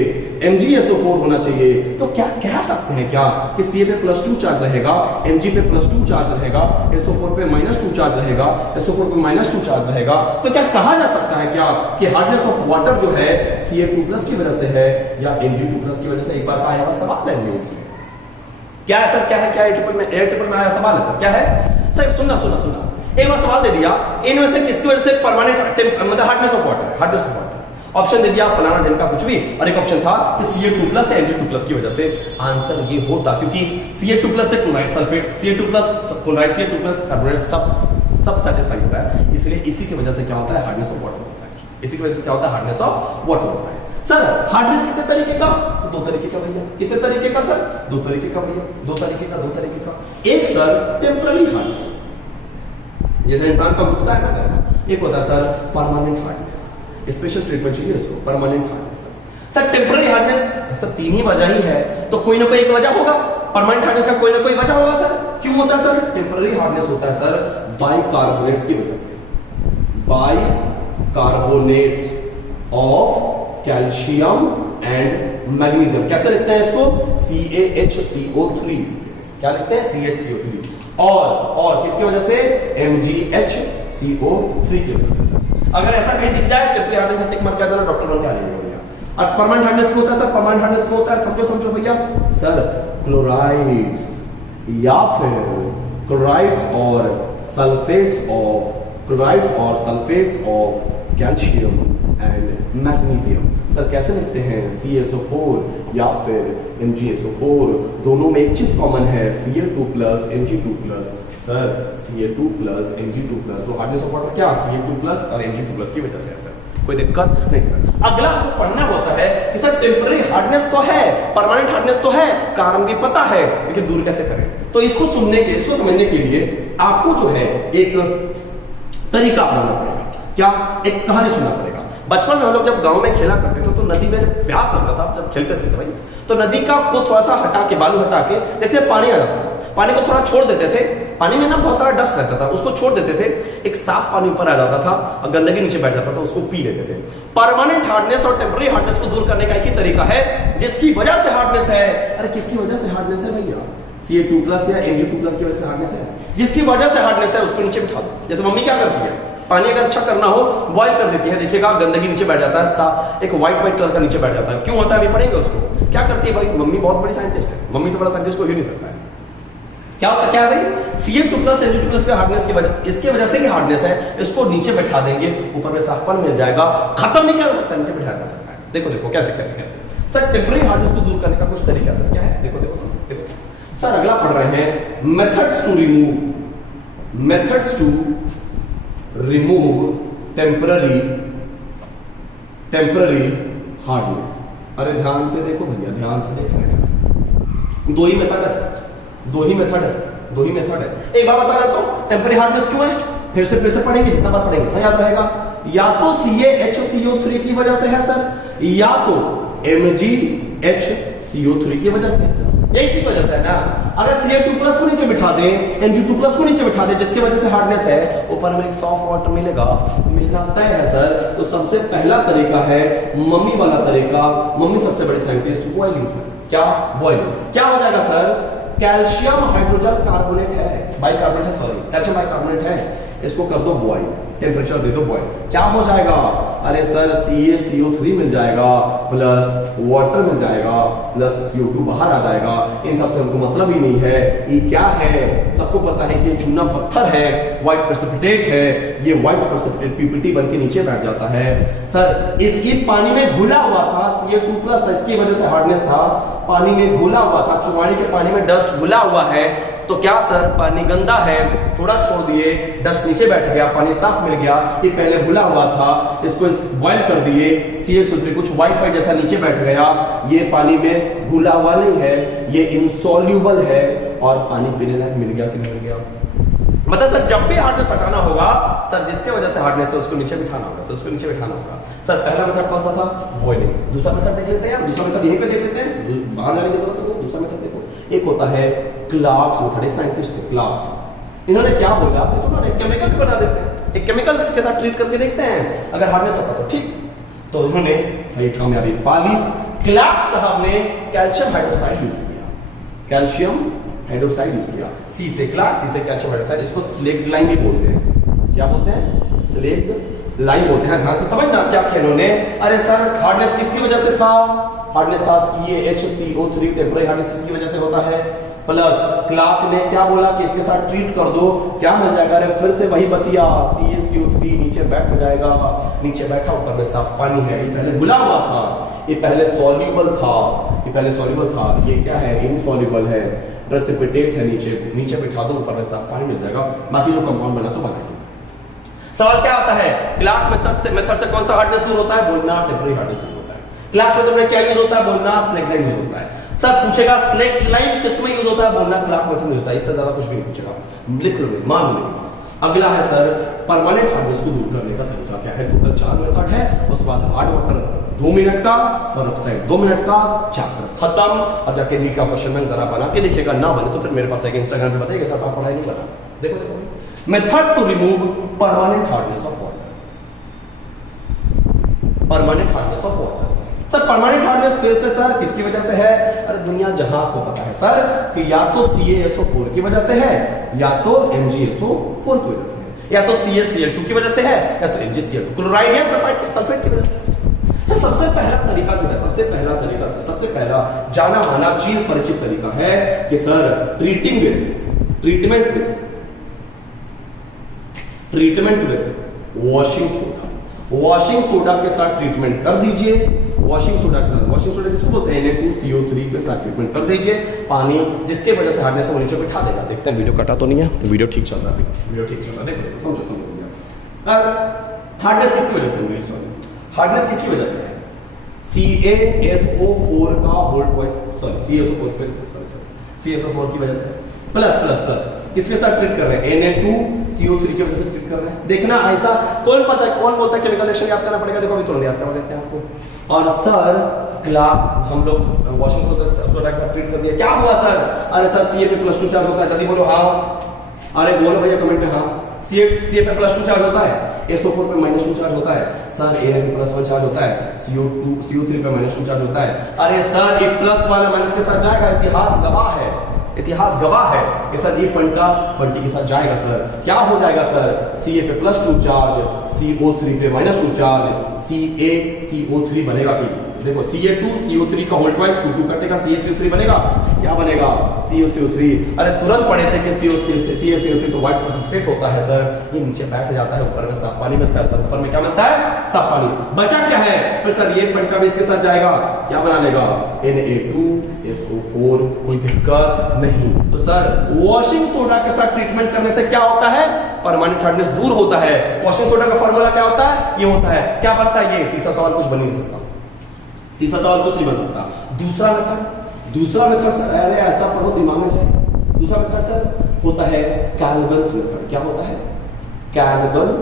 MgSO4 होना चाहिए। तो क्या कह सकते हैं क्या कि Ca पे +2 चार्ज रहेगा, Mg पे +2 चार्ज रहेगा, SO4 पे -2 चार्ज रहेगा, SO4 पे -2 चार्ज रहेगा। तो क्या कहा जा सकता है क्या कि हार्डनेस ऑफ वाटर जो है Ca2+ की वजह से है या Mg2+ की वजह से? एक बार का आएगा सवाल है में। क्या है सर? क्या है? क्या एयर ट्रिपल में आया सवाल है सर? क्या है सर? सुनना एक बार सवाल दे दिया, इनमें से किसकी वजह से परमानेंट मतलब हार्डनेस ऑफ वाटर ऑप्शन दे दिया फलाना दिन का कुछ भी, और एक ऑप्शन था कि Ca2+ या Mg2+ की वजह से। आंसर ये होता क्योंकि Ca2+ से chloride sulphate, Ca2+ chloride, Ca2+ carbonate सब सेटिस्फाई होता है। इसलिए इसी की वजह से क्या होता है? हार्डनेस ऑफ वाटर होता है। इसी की वजह से क्या होता है? हार्डनेस ऑफ वाटर होता है। सर हार्डनेस कितने तरीके का? 2 तरीके का भैया। कितने तरीके का सर? 2 तरीके का भैया। 2 तरीके का। एक सर टेम्पररी हार्डनेस, जैसे इंसान का गुस्सा है ना, एक होता है sir permanent hardness. Special treatment चाहिए इसको, permanent hardness. Sir temporary hardness, sir तीन ही वजह ही है, तो कोई ना कोई एक वजह होगा। परमानेंट हार्डनेस का कोई ना कोई वजह होगा सर। क्यों होता है सर टेम्पररी हार्डनेस? होता है सर बाइकार्बोनेट्स की वजह से, bicarbonates of calcium and magnesium. कैसे लिखते हैं इसको? CaHCO3। क्या लिखते हैं? CaHCO3। और किसकी वजह से? MgHCO3 की वजह से सर। अगर ऐसा कहीं दिख जाए टेम्पररी हार्डनेस टिक मार के देना, डॉक्टर बन के आ जाएगा भैया। और परमानेंट हार्डनेस होता है सर, परमानेंट हार्डनेस को होता है, समझो भैया सर, क्लोराइड्स या फिर क्लोराइड्स और sulphates of calcium and magnesium. Sir कैसे लिखते हैं? CaSO4 या फिर MgSO4। दोनों में एक चीज कॉमन है, Cl2+ Mg2+। Sir Cl2+ Mg2+, तो हार्डनेस ऑफ वाटर क्या? Cl2+ और Mg2+ की वजह से है सर। कोई दिक्कत नहीं सर। अगला जो पढ़ना होता है कि सर टेम्पररी हार्डनेस तो है, परमानेंट हार्डनेस तो है, कारण भी पता है, लेकिन दूर कैसे करें? तो इसको समझने के लिए आपको जो है एक तरीका अपनाना पड़ेगा। क्या? एक कहानी सुनना पड़ेगा। बचपन में हम लोग जब गांव में खेला करते थे तो नदी में प्यास लगता था, जब खेलते थे भाई, तो नदी का को थोड़ा सा हटा के, बालू हटा के देखते पानी आ जाता था। पानी को थोड़ा छोड़ देते थे, पानी में ना बहुत सारा डस्ट रहता था, उसको छोड़ देते थे, एक साफ पानी ऊपर आ जाता था और गंदगी नीचे बैठ जाता था, उसको पी लेते थे। परमानेंट हार्डनेस और टेम्पररी हार्डनेस को दूर करने का एक ही तरीका है, जिसकी वजह से हार्डनेस है। अरे किसकी वजह से हार्डनेस है भैया? Ca2+ या Mg2+ की वजह से हार्डनेस है। जिसकी वजह से हार्डनेस है उसको नीचे बिठा दो। जैसे मम्मी क्या करती है, पानी अगर अच्छा करना हो बॉइल कर देती है, देखिएगा गंदगी नीचे बैठ जाता है, एक व्हाइट कलर का नीचे बैठ जाता है। क्यों होता है अभी पढ़ेंगे उसको। क्या करती है भाई मम्मी? बहुत बड़ी साइंटिस्ट है, मम्मी से बड़ा साइंटिस्ट कोई नहीं सकता है। क्या होता क्या है भाई? Cl2+ Mg2+ के हार्डनेस की वजह, इसके वजह से ही हार्डनेस है, इसको नीचे बैठा देंगे, ऊपर में साफपन मिल जाएगा, खत्म नहीं कर सकता, नीचे बैठा सकता है। देखो कैसे सर टेम्पररी हार्डनेस को दूर करने का कुछ तरीका सर क्या है? देखो सर, अगला पढ़ रहे हैं methods to remove temporary hardness. अरे ध्यान से देखो भैया, ध्यान से देख रहे हैं। दो ही मेथड है। एक बार बता रहा हूं टेम्पररी हार्डनेस क्यों है, फिर से पढ़ेंगे, जितना बार पढ़ेंगे उतना याद रहेगा। या तो CaHCO3 की वजह से है सर, या तो MgHCO3 की वजह से है सर। यही सी वजह से है ना। अगर Cl2+ को नीचे बिठा दें, Mg2+ को नीचे बिठा दें, जिसकी वजह से हार्डनेस है, ऊपर में एक सॉफ्ट वाटर मिलना तय है सर। तो सबसे पहला तरीका है मम्मी वाला तरीका, मम्मी सबसे बड़ी साइंटिस्ट, बॉइलिंग सर। क्या? बॉइलिंग। क्या हो जाएगा सर? कैल्शियम हाइड्रोजन कार्बोनेट है, बाइकार्बोनेट है, सॉरी कैल्शियम बाइकार्बोनेट है, इसको कर दो बॉइल, टेम्परेचर दे दो बॉइल। क्या हो जाएगा? अरे सर CaCO3 मिल जाएगा, प्लस वाटर मिल जाएगा, प्लस CO2 बाहर आ जाएगा। इन सब से हमको मतलब ही नहीं है। ये क्या है? सबको पता है कि चूना पत्थर है, व्हाइट प्रेसिपिटेट है। ये व्हाइट प्रेसिपिटेट PPT बन के नीचे बैठ जाता है सर। इसकी पानी में घुला हुआ था, Ca2+ था, इसकी वजह से हार्डनेस था। पानी में घुला हुआ था, चुवाड़ी के पानी में डस्ट घुला हुआ है, तो क्या सर पानी गंदा है, थोड़ा छोड़ दिए, डस्ट नीचे बैठ गया, पानी साफ मिल गया। ये पहले घुला हुआ था, इसको बॉइल कर दिए, CaCO3 कुछ व्हाइट जैसा नीचे बैठ गया। ये पानी में घुला हुआ नहीं है, ये इनसॉल्युबल है, और पानी पीने लायक मिल गया कि नहीं मिल गया। मतलब सर जब भी हार्डनेस हटाना होगा सर, जिसके वजह से हार्डनेस है उसको नीचे बिठाना होगा सर, उसको नीचे बिठाना होगा सर। पहला मेथड कौन सा था? बॉइलिंग। दूसरा मेथड देख लेते हैं, दूसरा मेथड यहीं पे देख लेते हैं, बाहर जाने की जरूरत नहीं। दूसरा मेथड देखो, एक होता है क्लार्क्स मेथड। एक साइंटिस्ट थे क्लार्क्स, इन्होंने क्या बोला आपने सुना? एक केमिकल बना देते हैं, एक केमिकल के साथ ट्रीट करके देखते हैं, अगर हार्डनेस आता तो ठीक। तो इन्होंने भाई कामयाबी पा ली। क्लार्क साहब ने कैल्शियम हाइड्रोक्साइड यूज किया, कैल्शियम हाइड्रोक्साइड यूज किया, C से क्लार्क, C से कैल्शियम हाइड्रोक्साइड। इसको स्लेक्ड लाइन भी बोलते हैं। क्या बोलते हैं? स्लेक्ड लाइन बोलते हैं। ध्यान से समझना क्या किया इन्होंने। अरे सर हार्डनेस किसकी वजह से था? हार्डनेस था CaHCO3, टेम्पररी हार्डनेस की वजह से होता है। प्लस क्लार्क ने क्या बोला कि इसके साथ ट्रीट कर दो, क्या मिल जाएगा? अरे फिर से वही बतिया, CaCO3 नीचे बैठ जाएगा, नीचे बैठा, ऊपर में साफ पानी है। ये पहले घुला हुआ था, ये पहले सॉल्युबल था, ये क्या है? इनसॉल्युबल है, प्रेसिपिटेट है, नीचे बिठा दो, ऊपर में साफ पानी मिल जाएगा। बाकी जो कंपाउंड बना सो बाकी। सवाल क्या आता है? क्लार्क मेथड से कौन सा हार्डनेस दूर होता है? बोलना टेम्पररी हार्डनेस दूर होता है। क्लार्क मेथड में क्या यूज होता है? बोलना स्लेक्ट लाइन यूज होता है। सर पूछेगा स्लेक्ट लाइन किसमें यूज होता है? बोलना क्लार्क मेथड में होता है। इससे ज्यादा कुछ भी नहीं पूछेगा, लिख लो, मान लो। अगला है सर परमानेंट हार्डनेस को दूर करने का तरीका क्या है? टोटल 4 मेथड है, उसके बाद हार्ड वाटर 2 मिनट का पेरोक्साइड, 2 मिनट का चैप्टर खत्म। अब जाके नीट का क्वेश्चन बैंक जरा बना के देखिएगा, ना बने तो फिर मेरे पास एक इंस्टाग्राम पे बताइएगा सर आप पढ़ाई नहीं बना। देखो देखो, method to remove permanent hardness of water, permanent hardness of water. Sir permanent hardness फिर से सर किसकी वजह से है? अरे दुनिया जहां आपको पता है सर कि या तो CaSO4 की वजह से है, या तो MgSO4 की वजह से है, या तो CaCl2 की वजह से है, या तो MgCl2 क्लोराइड या सल्फेट की वजह से। सर सबसे पहला तरीका जो है, सबसे पहला तरीका सर, सबसे पहला जाना माना चिर परिचित तरीका है कि sir treatment with washing soda, washing soda के साथ ट्रीटमेंट कर दीजिए। वॉशिंग सोडा के साथ, वॉशिंग सोडा किसको बोलते हैं? Na2CO3 के साथ ट्रीटमेंट कर दीजिए। पानी जिसके वजह से हार्डनेस को नीचे बिठा देगा। देखते हैं वीडियो कटा तो नहीं है, वीडियो ठीक चल रहा है, वीडियो ठीक चल रहा है, देखो समझो सर हार्डनेस किसकी वजह से? हार्डनेस किसकी वजह से है? CaSO4 का होल्ड ट्वाइस, सॉरी CaSO4 की वजह से, CaSO4 की वजह से प्लस किसके साथ ट्रीट कर रहे हैं? Na2CO3 की वजह से ट्रीट कर रहे हैं। देखना ऐसा कौन पता है, कौन बोलता है केमिकल रिएक्शन याद करना पड़ेगा? देखो अभी तुरंत याद करवा देते हैं आपको। और सर हम लोग वॉशिंग सोडा के साथ ट्रीट कर दिया, क्या हुआ सर? अरे सर Ca पे +2 चार्ज होता है, जल्दी बोलो हाँ। अरे बोलो भैया कमेंट में हाँ। Ca पे +2 चार्ज होता है, SO4 पे -2 चार्ज होता है, सर Na पे +1 चार्ज होता है, CO3 पे -2 चार्ज होता है। अरे सर ये प्लस वाला माइनस के साथ जाएगा, इतिहास गवाह है, इतिहास गवाह है कि सर ये फंटी के साथ जाएगा। सर क्या हो जाएगा सर? Ca पे +2 चार्ज, CO3 पे -2 चार्ज, CaCO3 बनेगा कि देखो Ca2CO3 का होल्ड ट्वाइस 2 कटेगा, CaCO3 बनेगा, क्या बनेगा? CaCO3। अरे तुरंत पढ़े थे कि CaCO3 तो व्हाइट प्रेसिपिटेट होता है सर, ये नीचे बैठ जाता है, ऊपर में साफ पानी मिलता है सर, ऊपर में क्या मिलता है? साफ पानी। बचा क्या है फिर सर? ये फंटा भी इसके साथ जाएगा, क्या बना लेगा? Na2SO4, कोई दिक्कत नहीं। तो सर वॉशिंग सोडा के साथ ट्रीटमेंट करने से क्या होता है? परमानेंट हार्डनेस दूर होता है। वॉशिंग सोडा का फार्मूला क्या होता है? ये होता है, क्या बनता है? ये तीसरा सवाल कुछ बन नहीं सकता, तीसरा सवाल कुछ नहीं बन सकता। दूसरा मेथड सर, अरे ऐसा पढ़ो दिमाग में जाए। दूसरा मेथड सर होता है कैलगन्स मेथड। क्या होता है? कैलगन्स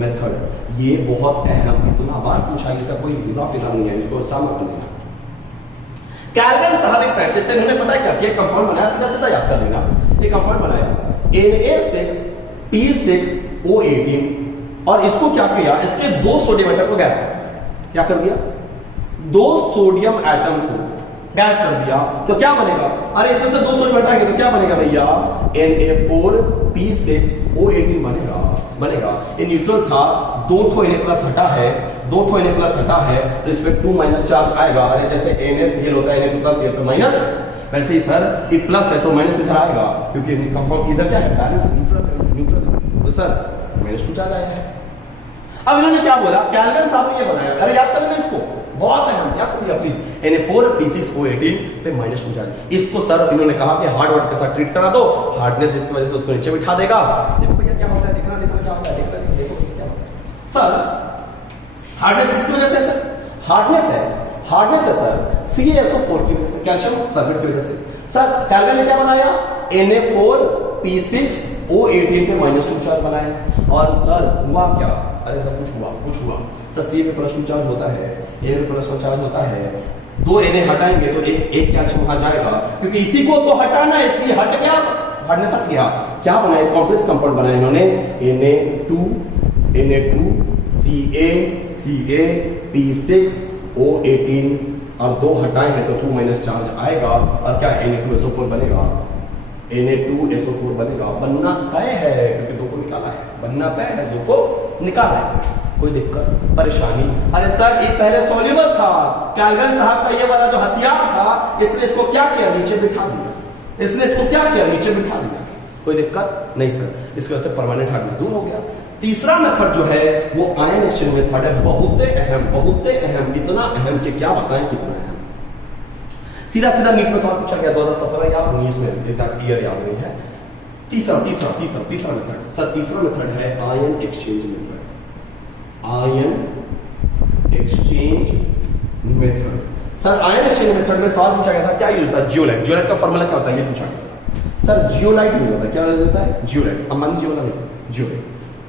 मेथड। ये बहुत अहम, इतना बार पूछा, इसका कोई इजाफा नहीं है, इसको सामना कर लेना। कैलगन साहब एक साइंटिस्ट है, इन्होंने पता है क्या किया? कंपाउंड बनाया, सीधा सीधा याद कर लेना। एक कंपाउंड बनाया Na6P6O18, और इसको क्या किया? इसके 2 सोडियम एटम को गैप, क्या कर दिया? 2 सोडियम एटम को गैप कर दिया, तो क्या बनेगा? अरे इसमें से 2 सोडियम हटाएंगे तो क्या बनेगा भैया? Na4P6O18 बनेगा। ये न्यूट्रल था, 2 Na+ हटा है, 2 Na+ हटा है, तो इसमें 2- चार्ज आएगा। अरे जैसे NaCl होता है, Na+Cl पे माइनस, वैसे ही सर ये प्लस है तो माइनस इधर आएगा, क्योंकि कंपाउंड इधर क्या है? Balance, neutral. तो सर -2 चार्ज आया है। अब इन्होंने क्या बोला? कैलगन साहब ने ये बनाया, अरे याद कर लेना इसको, बहुत अहम, याद करिएगा प्लीज। Na4P6O18 पे -2 चार्ज। इसको सर इन्होंने कहा कि हार्ड वाटर के साथ ट्रीट करा दो, हार्डनेस इसकी वजह से उसको नीचे बिठा देगा। देखो भैया क्या होता है, देखना क्या होता है, देखो क्या होता है सर। हार्डनेस किसकी वजह से? सर हार्डनेस है सर CaSO4 की वजह से, कैल्शियम सल्फेट की वजह से। सर कैलगन ने क्या बनाया? Na4P6O18 पे -2 चार्ज बनाया। और सर हुआ क्या? अरे सर कुछ हुआ सर। Ca पे +2 चार्ज होता है, Na पे +1 चार्ज होता है, 2 Na हटाएंगे तो एक कैल्शियम वहां जाएगा, क्योंकि इसी को तो हटाना है, इसलिए हट गया, हार्डनेस हट गया। क्या बनाया? कॉम्प्लेक्स कंपाउंड बनाया इन्होंने, Na2 CaP6O18, अब 2 हटाए हैं तो 2- चार्ज आएगा, और क्या Na2SO4 बनेगा, Na2SO4 बनेगा। बनना तय है, क्योंकि 2 को निकाला है, बनना तय है, 2 को निकाला है। कोई दिक्कत परेशानी? अरे सर ये पहले सॉल्युबल था, कैलगन साहब का ये वाला जो हथियार था, इसने इसको क्या किया? नीचे बिठा दिया। कोई दिक्कत नहीं सर, इसकी वजह से परमानेंट हार्डनेस दूर हो गया। तीसरा मेथड जो है वो आयन एक्सचेंज मेथड है, बहुत अहम, इतना अहम कि क्या बताएं कितना अहम। सीधा नीट में सवाल पूछा गया 2017 या 19 में, एग्जैक्ट ईयर याद नहीं है। तीसरा मेथड सर, तीसरा मेथड है ion exchange method. Sir ion exchange method में सवाल पूछा गया था, क्या यूज होता है? जियोलाइट का फॉर्मूला क्या होता है? ये पूछा गया था सर। जियोलाइट यूज होता है, क्या यूज होता है? जियोलाइट। अब मान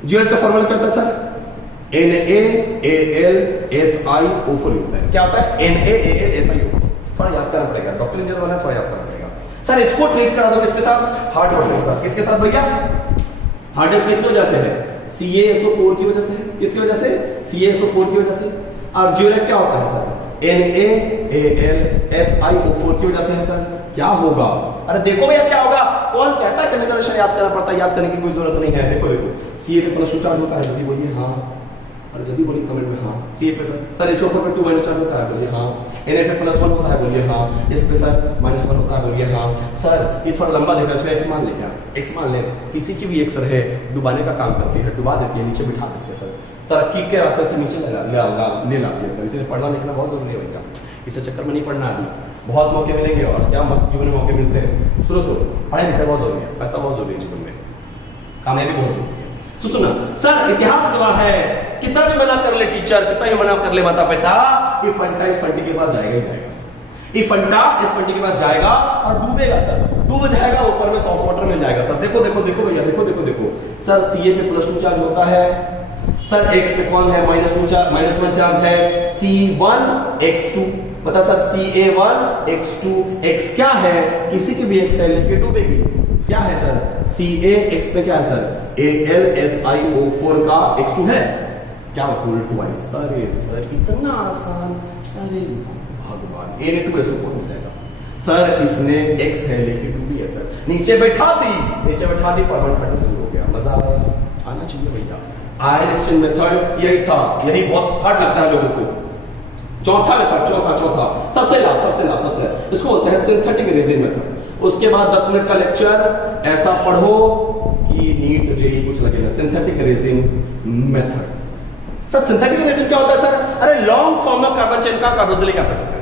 जियोलाइट का फॉर्मूला क्या होता है सर? NaAlSiO4 होता है। क्या होता है? NaAlSiO4। थोड़ा याद करना पड़ेगा, डॉक्टर इंजीनियर बना थोड़ा याद करना पड़ेगा। सर इसको ट्रीट करा दो किसके साथ? हार्ड वाटर के साथ। किसके साथ भैया? हार्ड डिस्क किसकी वजह से है? CaSO4 की वजह से है। किसकी वजह से? CaSO4 की वजह से। और जियोरेट क्या होता है सर? NaAlSiO4 की वजह से है सर। क्या होगा? अरे देखो भैया क्या होगा? कौन कहता है केमिकल रिएक्शन याद करना पड़ता है? याद करने की कोई जरूरत नहीं है। देखो देखो, Ca पे प्लस 2 चार्ज होता है, जल्दी बोलिए हाँ, और जल्दी बोलिए कमेंट में हाँ। Ca पे सर SO4 पे 2 माइनस चार्ज होता है, बोलिए हाँ। Na पे प्लस 1 होता है, बोलिए हाँ। इस पे सर माइनस 1 होता है, बोलिए हाँ। सर ये थोड़ा लंबा दिख रहा है, इसको x मान ले क्या? x मान ले। किसी की भी x रहे डुबाने का काम करती है, डुबा देती है, नीचे बिठा देती है सर, तरक्की के रास्ते से नीचे ले लाती है सर। इसलिए पढ़ना लिखना बहुत जरूरी है भैया, इसे चक्कर में नहीं पढ़ना अभी, बहुत मौके मिलेंगे और क्या मस्त जीवन में मौके मिलते हैं। सुनो सुनो, पढ़ाई लिखाई बहुत जरूरी है, पैसा बहुत जरूरी है जीवन में, कामयाबी बहुत जरूरी है। सुना सर, इतिहास गवाह है, कितना भी मना कर ले टीचर, कितना भी मना कर ले माता पिता, ये फंटा इस फंटी के पास जाएगा ही जाएगा। ये फंटा इस फंटी के पास जाएगा और डूबेगा सर, डूब जाएगा, ऊपर में सॉफ्ट वाटर मिल जाएगा सर। देखो देखो देखो भैया, देखो देखो देखो सर, Ca पे प्लस 2 चार्ज होता है सर, x पे कौन है? माइनस 1 चार्ज है, C1X2, बता सर Ca1X2, x क्या है? किसी की भी x है लेके डूबेगी, क्या है सर? Ca x पे क्या है सर? AlSiO4 का x2 है, क्या होल ट्वाइस। अरे सर इतना आसान, अरे भगवान, Na2SO4 मिल जाएगा सर। इसने x है लेके डूबी है सर, नीचे बैठा दी, परमानेंट फटना शुरू हो गया। मजा आना चाहिए भैया। आयन एक्सचेंज मेथड यही था, यही बहुत हार्ड लगता है लोगों को। चौथा मेथड, चौथा सबसे लास्ट, इसको बोलते हैं सिंथेटिक रेजिन मेथड। उसके बाद 10 मिनट का लेक्चर ऐसा पढ़ो कि नीट जेई कुछ लगे ना। Synthetic resin method sir, synthetic resin क्या होता है सर? अरे long form of carbon chain का कार्बोक्सिलिक एसिड होता है।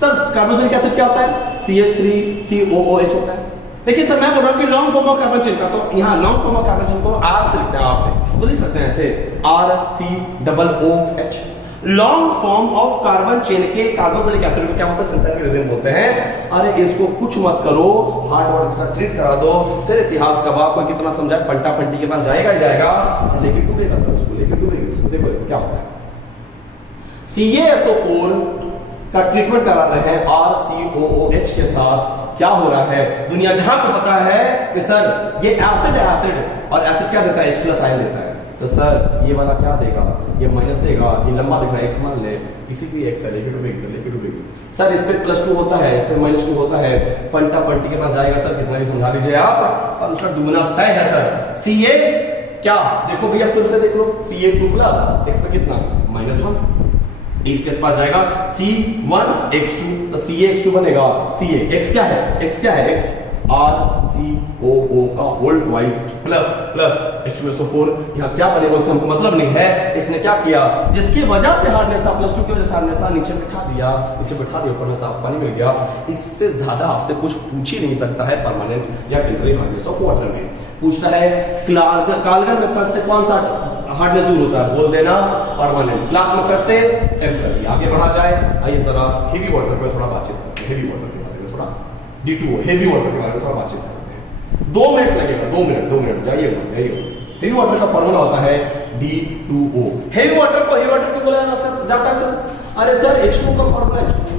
सर कार्बोक्सिलिक एसिड क्या होता है? CH3COOH होता है। लेकिन सर मैं बोल रहा हूं कि long form of carbon chain का, तो यहां long form of carbon chain को R से लिखते हैं, R से तो लिख सकते हैं ऐसे RCOOH। Long form of carbon chain के कार्बोक्सिलिक एसिड को क्या बोलते हैं? सिंथेटिक रेजिन बोलते हैं। अरे इसको कुछ मत करो, हार्ड वाटर के साथ ट्रीट करा दो, फिर इतिहास का बाप को कितना समझाए, फंटा फंटी के पास जाएगा ही जाएगा, लेकिन डूबेगा सर, उसको लेके डूबेगा उसको। देखो क्या होता है, CaSO4 का ट्रीटमेंट करा रहे हैं RCOOH के साथ। क्या हो रहा है? दुनिया जहां को पता है कि सर ये एसिड है, एसिड और एसिड क्या देता है? H+ आयन देता है। तो सर ये वाला क्या देगा? ये माइनस देगा, ये लंबा दिख रहा है, x मान ले, इसी की x है, लेके डूबेगी सर। इस पे +2 होता है, इस पे -2 होता है, फंटा फंटी के पास जाएगा सर, कितना भी समझा लीजिए आप, और उसका डूबना तय है सर। Ca क्या? देखो भैया फिर से देख लो, Ca2+, x पे कितना? -1, इसके पास जाएगा C1X2, तो CaX2 बनेगा Ca। x क्या है? x RCOO का होल ट्वाइस प्लस H2SO4। यहाँ क्या बनेगा उससे हमको मतलब नहीं है। इसने क्या किया? जिसकी वजह से हार्डनेस था, +2 की वजह से हार्डनेस था, नीचे बिठा दिया, ऊपर में साफ पानी मिल गया। इससे ज्यादा आपसे कुछ पूछ ही नहीं सकता है परमानेंट या टेम्परेरी हार्डनेस ऑफ वाटर में। पूछता है काल्गर मेथड से कौन सा हार्डनेस दूर होता है? बोल देना परमानेंट। क्लार्क मेथड से टेम्परेरी। आगे बढ़ा जाए, आइए जरा हेवी वाटर पे थोड़ा बातचीत करते हैं, हेवी वाटर के बारे में थोड़ा, D2O हेवी वाटर के बारे में थोड़ा बातचीत करते हैं। 2 मिनट लगेगा, 2 मिनट, जाइए। हेवी वाटर का फॉर्मूला होता है D2O। हेवी वाटर को हेवी वाटर क्यों बोला जाता है सर? अरे सर H2O का फॉर्मूला H2O,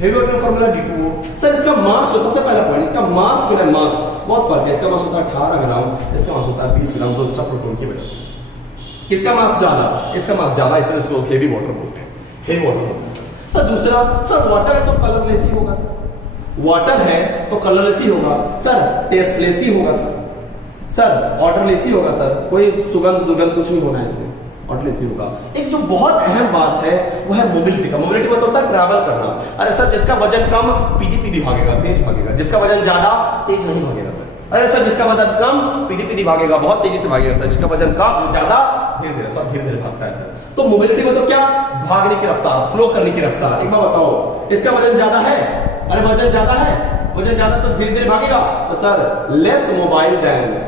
हेवी वाटर का फॉर्मूला D2O। सर इसका मास जो सबसे पहला पॉइंट, इसका मास जो है, मास बहुत फर्क है। इसका मास होता है 18 ग्राम, इसका मास होता है 20 ग्राम, तो सब प्रोटोन की वजह से। किसका मास ज्यादा? इसका मास ज्यादा, इसलिए इसको हेवी वाटर बोलते हैं, हेवी वाटर बोलते हैं सर। दूसरा सर, वाटर है तो कलरलेस ही होगा सर, वाटर है तो कलरलेस ही होगा सर, टेस्टलेस ही होगा सर, ऑर्डरलेस ही होगा सर, कोई सुगंध दुर्गंध कुछ नहीं होना है इसमें, ऑर्डरलेस ही होगा। एक जो बहुत अहम बात है वो है मोबिलिटी का। मोबिलिटी मतलब होता है ट्रैवल करना। अरे सर जिसका वजन कम पीदी भागेगा, तेज भागेगा, जिसका वजन ज्यादा तेज नहीं भागेगा सर। अरे सर जिसका वजन कम पीदी भागेगा, बहुत तेजी से भागेगा सर, जिसका वजन कम ज्यादा धीरे धीरे भागता है सर। तो मोबिलिटी मतलब क्या? भागने की रफ्तार, फ्लो करने की रफ्तार। एक बार बताओ, इसका वजन ज्यादा है, अरे वजन ज्यादा है, वजन ज्यादा तो धीरे धीरे भागेगा, तो sir less mobile than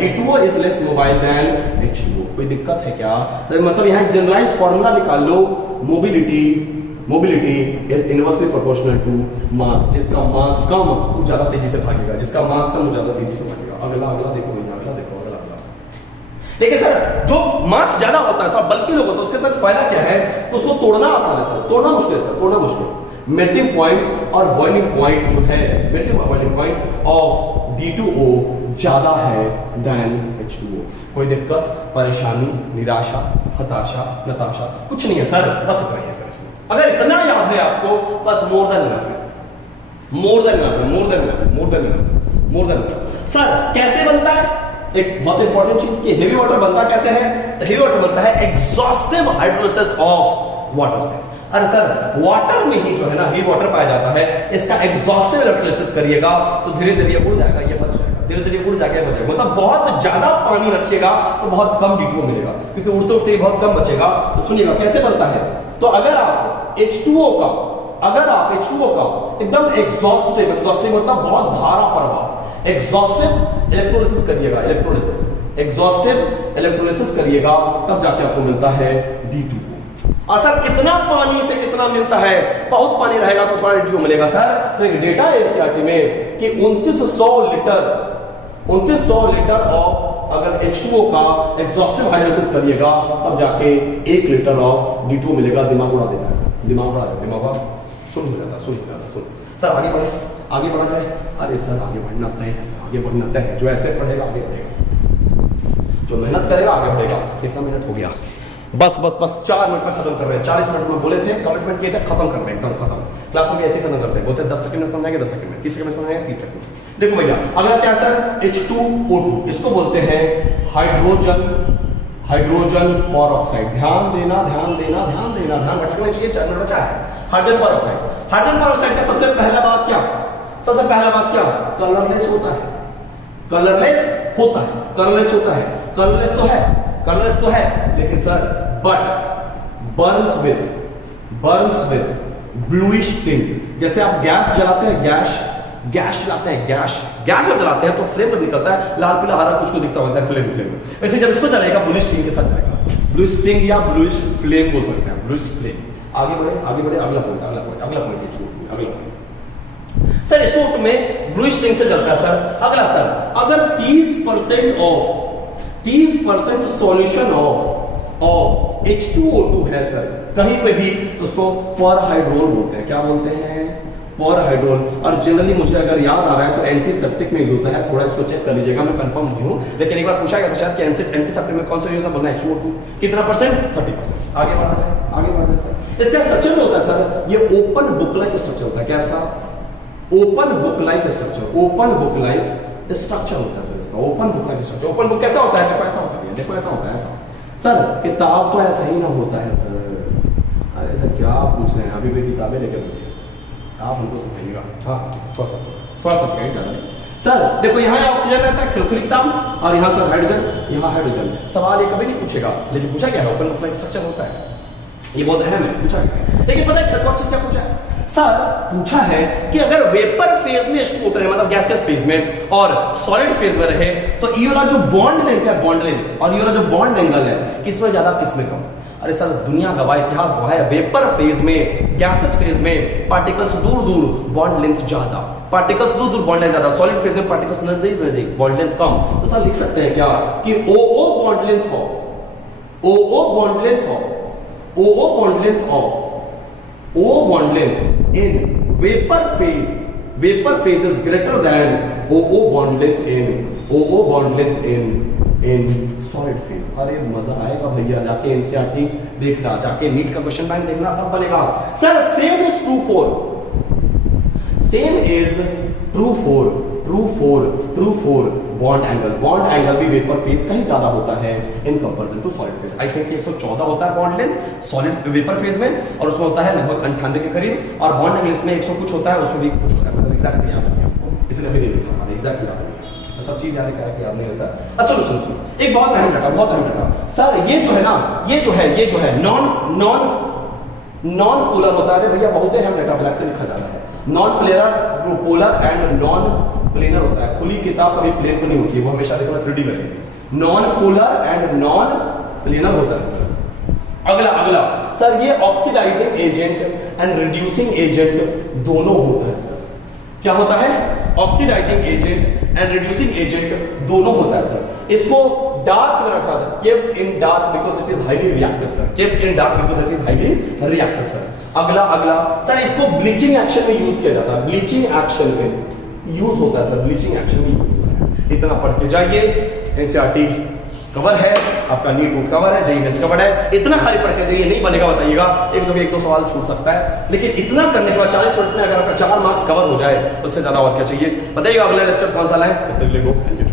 D2O is less mobile than H2O। कोई दिक्कत है क्या? मतलब यहाँ जनरलाइज फॉर्मूला निकाल लो, mobility is inversely proportional to mass. जिसका मास कम वो ज्यादा तेजी से भागेगा, जिसका मास कम वो ज्यादा तेजी से भागेगा। अगला देखो भैया, अगला देखो। देखिए सर, जो मास ज्यादा होता है, थोड़ा बल्कि लोग होता है, उसके साथ फायदा क्या है, उसको तोड़ना आसान है सर, तोड़ना मुश्किल है सर, तोड़ना मुश्किल। मेल्टिंग पॉइंट और बॉइलिंग पॉइंट जो है, मेल्टिंग और बॉइलिंग पॉइंट ऑफ D2O ज्यादा है देन H2O। कोई दिक्कत, परेशानी, निराशा, हताशा, नताशा कुछ नहीं है सर, बस इतना ही है सर इसमें। अगर इतना याद है आपको, बस मोर देन इनफ है, मोर देन इनफ है, more than enough, more than enough, more than enough. Sir कैसे बनता है, एक बहुत इंपॉर्टेंट चीज कि हेवी वाटर बनता कैसे है, तो हेवी वाटर बनता है एग्जॉस्टिव हाइड्रोलिसिस ऑफ वाटर से। अरे सर, वाटर में ही जो है ना हेवी वाटर पाया जाता है, इसका एग्जॉस्टिव इलेक्ट्रोलिसिस करिएगा तो धीरे धीरे ये उड़ जाएगा, ये बच जाएगा, धीरे धीरे उड़ जाएगा, बच जाएगा। मतलब बहुत ज्यादा पानी रखिएगा तो बहुत कम D2O मिलेगा, क्योंकि उड़ते उड़ते बहुत कम बचेगा। तो सुनिएगा कैसे बनता है। तो अगर आप H2O का एकदम एग्जॉस्टिव मतलब बहुत धारा प्रवाह, एग्जॉस्टिव इलेक्ट्रोलिसिस करिएगा, एग्जॉस्टिव इलेक्ट्रोलिसिस करिएगा, तब जाके आपको मिलता है D2O। और सर कितना पानी से कितना मिलता है, बहुत पानी रहेगा तो थोड़ा D2O मिलेगा सर। तो एक डेटा है NCERT में कि 2900 लीटर ऑफ अगर H2O का एग्जॉस्टिव हाइड्रोलिसिस करिएगा, तब जाके 1 लीटर ऑफ D2O मिलेगा। दिमाग उड़ा देगा सर, दिमाग उड़ा देगा, दिमाग सुन हो जाता, सुन सर। आगे बढ़ा जाए। अरे सर आगे बढ़ना तय है सर, आगे बढ़ना तय है। जो ऐसे पढ़ेगा आगे बढ़ेगा, जो मेहनत करेगा आगे बढ़ेगा। कितना मिनट हो गया, बस 4 मिनट में खत्म कर रहे हैं। 40 मिनट में बोले थे, कमिटमेंट किए थे, खत्म कर रहे हैं, एकदम खत्म। क्लास में भी ऐसे खत्म करते हैं, बोलते हैं 10 सेकंड में समझाएंगे, 10 सेकंड में, 30 सेकंड में समझाएंगे, 30 सेकंड में। देखो भैया, अगला क्या है सर, H2O2, इसको बोलते हैं हाइड्रोजन परऑक्साइड। ध्यान देना, ध्यान भटकना चाहिए, 4 मिनट बचा है। हाइड्रोजन परऑक्साइड का सबसे पहला बात क्या, कलरलेस होता है, कलरलेस तो है, लेकिन sir but Burns with bluish tint. जैसे आप गैस जलाते हैं, गैस जब जलाते हैं तो फ्लेम जब निकलता है, लाल पीला हरा कुछ को दिखता होगा फ्लेम। वैसे जब इसको जलाएगा ब्लूइश टिंट के साथ जाएगा, ब्लूइश टिंट या ब्लूइश फ्लेम बोल सकते हैं, ब्लूइश फ्लेम। आगे बढ़े, अगला पॉइंट सर, H2O2 में ब्लूइश टिंट से जलता है सर। अगला सर, अगर 30% सॉल्यूशन ऑफ H2O2 है सर कहीं पे भी, उसको परहाइड्रोल बोलते हैं। क्या बोलते हैं, परहाइड्रोल। और जनरली मुझे अगर याद आ रहा है तो एंटीसेप्टिक में यूज होता है, थोड़ा इसको चेक कर लीजिएगा, मैं कंफर्म नहीं हूं, लेकिन एक बार पूछा गया था शायद कि एंटीसेप्टिक में कौन सा यूज होता है, बोलना H2O2 कितना परसेंट, 30%। आगे बढ़ा जाए सर। इसका स्ट्रक्चर जो होता है सर, ये ओपन बुक लाइक स्ट्रक्चर होता है। कैसा, ओपन बुक लाइक स्ट्रक्चर होता है सर इसका, open book like structure. Open book कैसा होता है, देखो ऐसा होता है ऐसा। सर किताब तो ऐसा ही ना होता है सर। अरे सर क्या पूछ रहे हैं, अभी भी किताबें लेके बैठे हैं सर, आप हमको समझाइएगा। हाँ थोड़ा सा सिखाइए सर। देखो यहाँ ऑक्सीजन रहता है, खिलखिली किताब, और यहाँ सर हाइड्रोजन। सवाल ये कभी नहीं पूछेगा, लेकिन पूछा गया है ओपन बुक लाइक स्ट्रक्चर होता है, ये बहुत अहम है, पूछा गया है। लेकिन पता है कौन चीज क्या पूछा है सर, पूछा है कि अगर वेपर फेज में H2O रहे, मतलब गैसियस फेज में, और सॉलिड फेज में रहे, तो ये वाला जो बॉन्ड लेंथ है, बॉन्ड लेंथ, और ये वाला जो बॉन्ड एंगल है, किसमें ज्यादा किसमें कम। अरे सर दुनिया गवाह, इतिहास गवाह है, वेपर फेज में, गैसियस फेज में पार्टिकल्स दूर बॉन्ड लेंथ ज्यादा, पार्टिकल्स दूर बॉन्ड लेंथ ज्यादा, सॉलिड फेज में पार्टिकल्स नजदीक बॉन्ड लेंथ कम। तो सर लिख सकते हैं क्या कि OO bond length in vapor phase is greater than OO bond length in solid phase। अरे मजा आएगा भैया, जाके NCERT देखना, जाके नीट का क्वेश्चन बैंक देखना, सब बनेगा sir. same is true for bond angle भी वेपर फेज का ही ज्यादा होता है in comparison to solid phase. I think 114 होता है bond length solid vapour phase में, और उसमें होता है लगभग 98 के करीब, और बॉन्ड एंगल इसमें 100 कुछ होता है, उसमें भी कुछ होता है, मतलब एग्जैक्टली याद नहीं आपको, इसलिए अभी नहीं लिखा, हमारे एग्जैक्टली याद नहीं, सब चीज याद है कि याद नहीं होता। सुनो एक बहुत अहम डाटा सर, ये जो है नॉन पोलर होता है भैया, बहुत अहम डाटा ब्लैक से लिखा जाता है। Non polar and non planar होता है। खुली किताब कभी प्लेन को नहीं होती है, वो हमेशा देखो 3D बनेगी। Non polar and non planar होता है सर। अगला सर, ये oxidising agent and reducing agent दोनों होता है सर। क्या होता है, oxidising agent and reducing agent दोनों होता है सर। इसको डार्क में रखा था, kept in dark because it is highly reactive sir, kept in dark because it is highly reactive sir। अगला सर इसको ब्लीचिंग एक्शन में यूज किया जाता है, ब्लीचिंग एक्शन में यूज होता है सर, ब्लीचिंग एक्शन में यूज होता है। इतना पढ़ के जाइए, एनसीईआरटी कवर है आपका, नीट बोर्ड कवर है, जेईई मेंस कवर है, इतना खाली पढ़ के जाइए, नहीं बनेगा बताइएगा, एक दो सवाल छूट सकता है, लेकिन इतना करने के बाद 40 मिनट में अगर आपका 4 मार्क्स कवर हो जाए, उससे ज्यादा और क्या चाहिए बताइएगा। अगला लेक्चर कौन सा लाए, तब तक के लिए गो, थैंक यू।